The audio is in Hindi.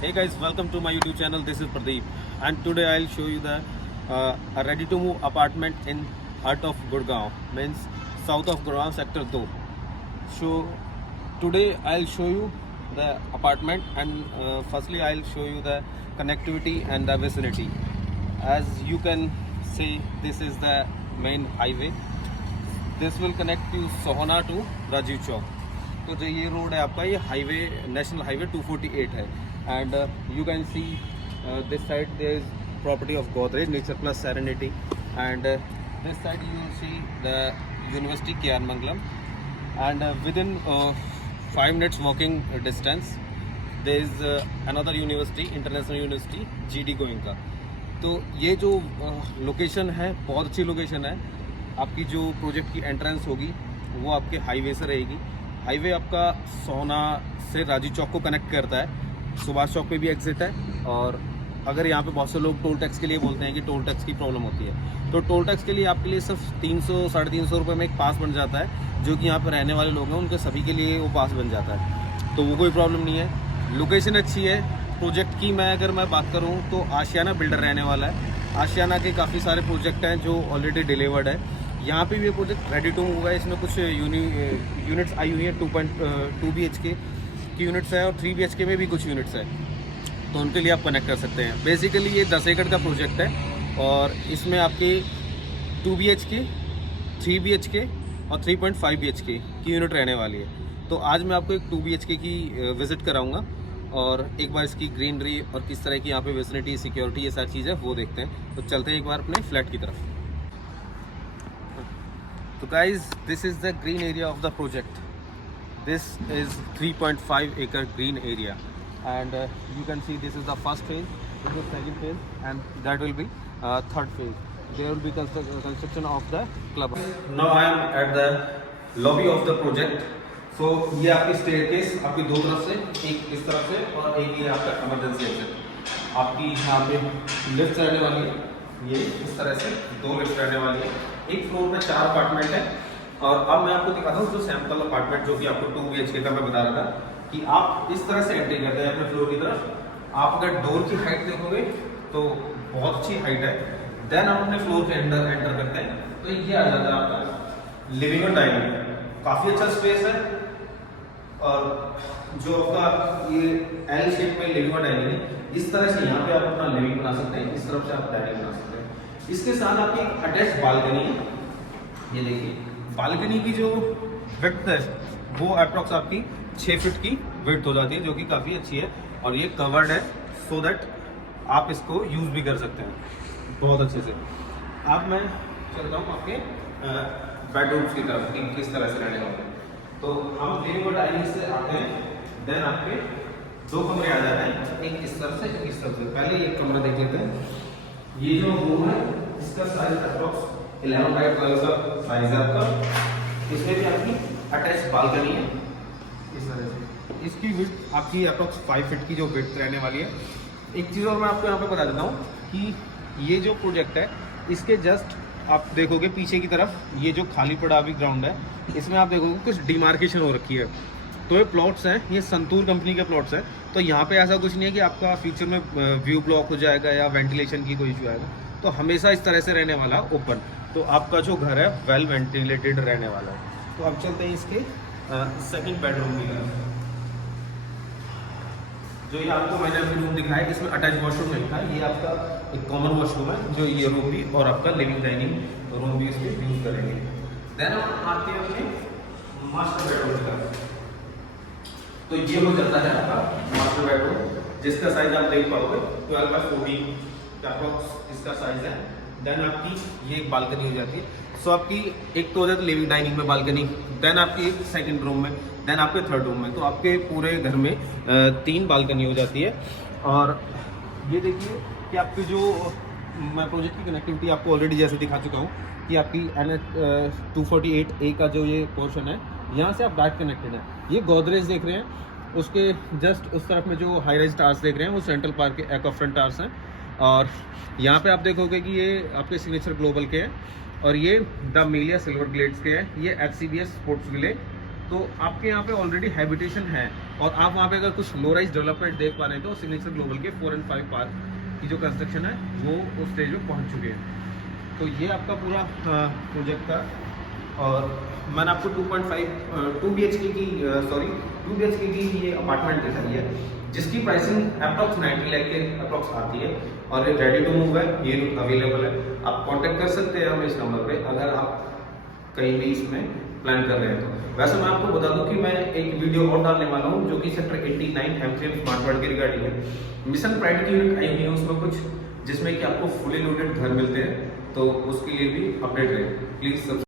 Hey guys, welcome to my YouTube channel. This is Pradeep, and today I'll show you the a ready-to-move apartment in heart of Gurgaon, means south of Gurgaon, sector 2. So today I'll show you the apartment, and firstly I'll show you the connectivity and the vicinity. As you can see, this is the main highway. This will connect you Sohna to Rajiv Chowk. तो जो ये रोड है आपका, ये हाईवे नेशनल हाईवे 248 है. And you can see this side there is property of Godrej nature plus serenity, and this side you will see the university KR Mangalam, and within 5 minutes walking distance there is another university, international university GD Goenka. तो ये जो लोकेशन है बहुत अच्छी लोकेशन है. आपकी जो प्रोजेक्ट की एंट्रेंस होगी वो आपके हाईवे से रहेगी. हाईवे आपका सोहना से राजीव चौक को कनेक्ट करता है. सुभाष चौक पे भी एग्जिट है. और अगर यहाँ पे बहुत से लोग टोल टैक्स के लिए बोलते हैं कि टोल टैक्स की प्रॉब्लम होती है, तो टोल टैक्स के लिए आपके लिए सिर्फ 300-350 रुपये में एक पास बन जाता है, जो कि यहाँ पे रहने वाले लोग हैं उनके सभी के लिए वो पास बन जाता है. तो वो कोई प्रॉब्लम नहीं है. लोकेशन अच्छी है. प्रोजेक्ट की अगर मैं बात करूँ तो आशियाना बिल्डर रहने वाला है. आशियाना के काफ़ी सारे प्रोजेक्ट हैं जो ऑलरेडी डिलीवर्ड है. यहाँ पे भी ये प्रोजेक्ट रेडी टू मूव है. इसमें कुछ यूनिट्स आई हुई हैं. 2.2 BHK की यूनिट्स है और 3 BHK में भी कुछ यूनिट्स है, तो उनके लिए आप कनेक्ट कर सकते हैं. बेसिकली ये 10 एकड़ का प्रोजेक्ट है और इसमें आपके 2 BHK, 3 BHK और 3.5 BHK की यूनिट रहने वाली है. तो आज मैं आपको एक 2 BHK की विज़िट कराऊंगा और एक बार इसकी ग्रीनरी और किस तरह की यहाँ पे वेसिनिटी, सिक्योरिटी, ये सारी चीज़ें वो देखते हैं. तो चलते हैं एक बार अपने फ्लैट की तरफ. So guys, this is the green area of the project. This is 3.5 acre green area, and you can see this is the first phase, this is second phase, and that will be third phase. There will be construction of the club. Now I am at the lobby of the project. So ये आपकी staircase आपकी दो तरफ से, एक इस तरफ से और एक ये आपका emergency exit. आपकी यहाँ पे लिफ्ट रहने वाली है. ये इस तरह से 2 लिफ्ट रहने वाली है. एक फ्लोर में 4 अपार्टमेंट है. और अब मैं आपको दिखाता हूँ जो सैंपल अपार्टमेंट जो कि आपको 2 BHK का मैं बता रहा था कि आप इस तरह से एंट्री करते हैं अपने फ्लोर की तरफ. आप अगर डोर की हाइट देखोगे तो बहुत अच्छी हाइट है. देन आप अपने फ्लोर के अंदर एंटर करते हैं तो ये आ जाता है आपका लिविंग और डाइनिंग. काफ़ी अच्छा स्पेस है और जो आपका ये L शेप में लिविंग और डाइनिंग है, इस तरह से यहाँ पे आप अपना लिविंग बना सकते हैं, इस तरफ से आप डाइनिंग बना सकते हैं. इसके साथ आपकी अटैच बालकनी है. ये देखिए बालकनी की जो विड्थ है वो अप्रॉक्स आपकी 6 फीट की विड्थ हो जाती है, जो कि काफ़ी अच्छी है. और ये कवर्ड है सो दैट आप इसको यूज़ भी कर सकते हैं बहुत अच्छे से. अब मैं चलता हूँ आपके बेडरूम्स की तरफ कि किस तरह से रहने वाले हैं. तो हम लिविंग और डाइनिंग से आते हैं. देन आपके 2 कमरे आ जाते हैं, एक इस तरफ से एक इस तरफ से. पहले एक कमरा देख लेते हैं. ये जो रूम है इसका साइज अप्रॉक्स 11 बाई 12 का साइज है आपका. इसमें भी आपकी अटैच बालकनी है इस तरह से. इसकी विड्थ आपकी अप्रॉक्स 5 फीट की जो विड्थ रहने वाली है. एक चीज़ और मैं आपको यहाँ पे बता देता हूँ कि ये जो प्रोजेक्ट है इसके जस्ट आप देखोगे पीछे की तरफ ये जो खाली पड़ा अभी ग्राउंड है, इसमें आप देखोगे कुछ डिमार्केशन हो रखी है. तो ये प्लॉट्स हैं, ये संतूर कंपनी के प्लॉट्स हैं. तो यहाँ पे ऐसा कुछ नहीं है कि आपका फ्यूचर में व्यू ब्लॉक हो जाएगा या वेंटिलेशन की कोई इशू आएगा. तो हमेशा इस तरह से रहने वाला ओपन. तो आपका जो घर है वेल वेंटिलेटेड रहने वाला है. तो अब चलते हैं इसके सेकंड बेडरूम की तरफ. जो ये आपको मैंने अभी रूम दिखाया है इसमें अटैच वॉशरूम नहीं था. ये आपका एक कॉमन वॉशरूम है जो ये रूम भी और आपका लिविंग डाइनिंग रूम भी इसमें यूज़ करेंगे. देन हम आते हैं अपने मास्टर बेडरूम की तरफ. तो ये हो जाता है आपका मास्टर बेडरूम, जिसका साइज आप देख पाओगे 12 बाई 14 का अप्रॉक्स इसका साइज है. देन आपकी ये एक बालकनी हो जाती है. सो आपकी एक तो हो जाती है लिविंग डाइनिंग में बालकनी. देन आपकी एक सेकंड रूम में, देन आपके थर्ड रूम में. तो आपके पूरे घर में 3 बालकनी हो जाती है. और ये देखिए कि आपकी जो मैं प्रोजेक्ट की कनेक्टिविटी आपको ऑलरेडी जैसे दिखा चुका हूँ कि आपकी NH 248A का जो ये पोर्शन है यहाँ से आप डायरेक्ट कनेक्टेड है. ये गोदरेज देख रहे हैं, उसके जस्ट उस तरफ में जो हाई राइज टावर्स देख रहे हैं वो सेंट्रल पार्क के एक्वाफ्रंट टावर्स हैं. और यहाँ पे आप देखोगे कि ये आपके सिग्नेचर ग्लोबल के हैं और ये द सिल्वर ग्लेड्स के हैं. ये HCBS स्पोर्ट्स विले. तो आपके यहाँ पे ऑलरेडी हैबिटेशन है और आप वहाँ पे अगर कुछ लो राइज डेवलपमेंट देख पा रहे हैं तो सिग्नेचर ग्लोबल के 4 and 5 पार्क की जो कंस्ट्रक्शन है वो उस स्टेज में पहुँच चुके हैं। तो ये आपका पूरा प्रोजेक्ट था। और मैंने आपको 2 BHK की ये अपार्टमेंट दिखाई है, जिसकी प्राइसिंग अप्रॉक्स 90 लाख के अप्रॉक्स आती है, और ये रेडी टू मूव है, ये अवेलेबल है। आप कांटेक्ट कर सकते हैं हमें इस नंबर पे अगर आप कहीं भी इसमें प्लान कर रहे हैं तो। वैसे मैं आपको बता दूं कि मैं एक वीडियो और डालने वाला हूं जो कि सेक्टर 89 M3 स्मार्ट वर्ल्ड के रिगार्डिंग है। मिशन प्राइड की यूनिट आई हुई है उसमें कुछ, जिसमें कि आपको फुली लोडेड घर मिलते हैं, तो उसके लिए भी अपडेट रहे प्लीज।